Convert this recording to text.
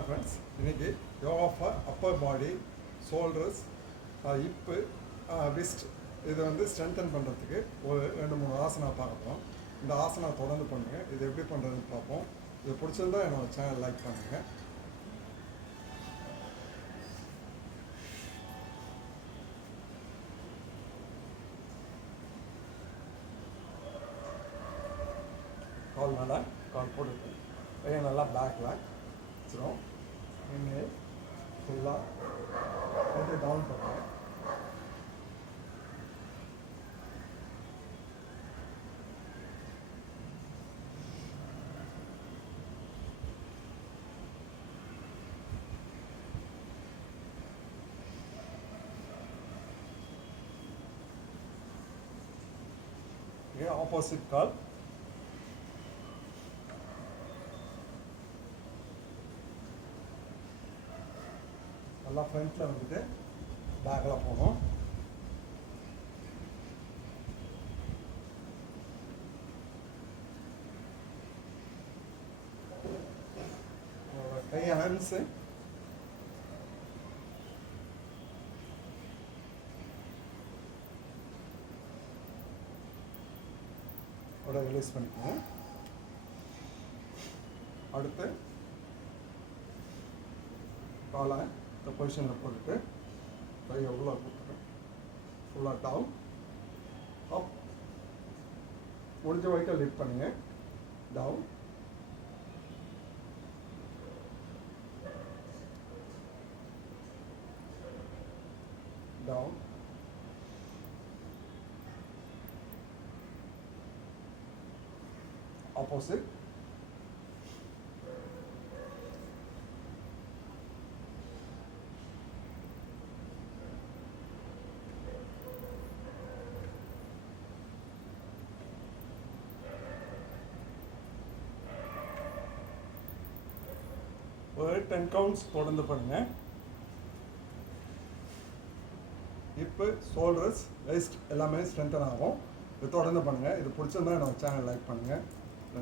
Hi friends, இன்னைக்கு yoga for upper body shoulders hip waist இது வந்து ஸ்ட்ரென்தன் பண்ணுறதுக்கு ஒரு 2-3 ஆசனா பார்க்கலாம். இந்த ஆசனா தொடர்ந்து பண்ணுங்கள். இது எப்படி பண்ணுறதுன்னு பார்ப்போம். இது பிடிச்சிருந்தா என்னோட சேனல் லைக் பண்ணுங்கள். கால் நல்லா கால் போட்டுருக்கேன். கையை நல்லா பேக்கில் வச்சிரும். நீங்கள் ஃபுல்லாக கொஞ்சம் டவுன் பண்ணுங்கள். ஆப்போசிட் கால் நல்லா ஃப்ரண்ட்டில் வந்துட்டு பேக்கில் போகணும். கை ஹேண்ட்ஸு ரிலீஸ் பண்ணிக்கணும். அடுத்து காலை இந்த பொசிஷனில் போட்டுட்டு கையை உள்ளே போட்டுட்டு ஃபுல்லாக டவுன் அப், முடிஞ்ச வரைக்கும் லிஃப்ட் பண்ணுங்க. டவுன் டவுன் opposite ஒரு 10 கவுண்ட்ஸ் தொடர்ந்து பண்ணுங்க. இப்போ ஷோல்டர்ஸ் வெஸ்ட் எல்லாமே ஸ்ட்ரென்தன் ஆகும். இது தொடர்ந்து பண்ணுங்கள். இது பிடிச்சிருந்தா என்னோட சேனல் லைக் பண்ணுங்கள்.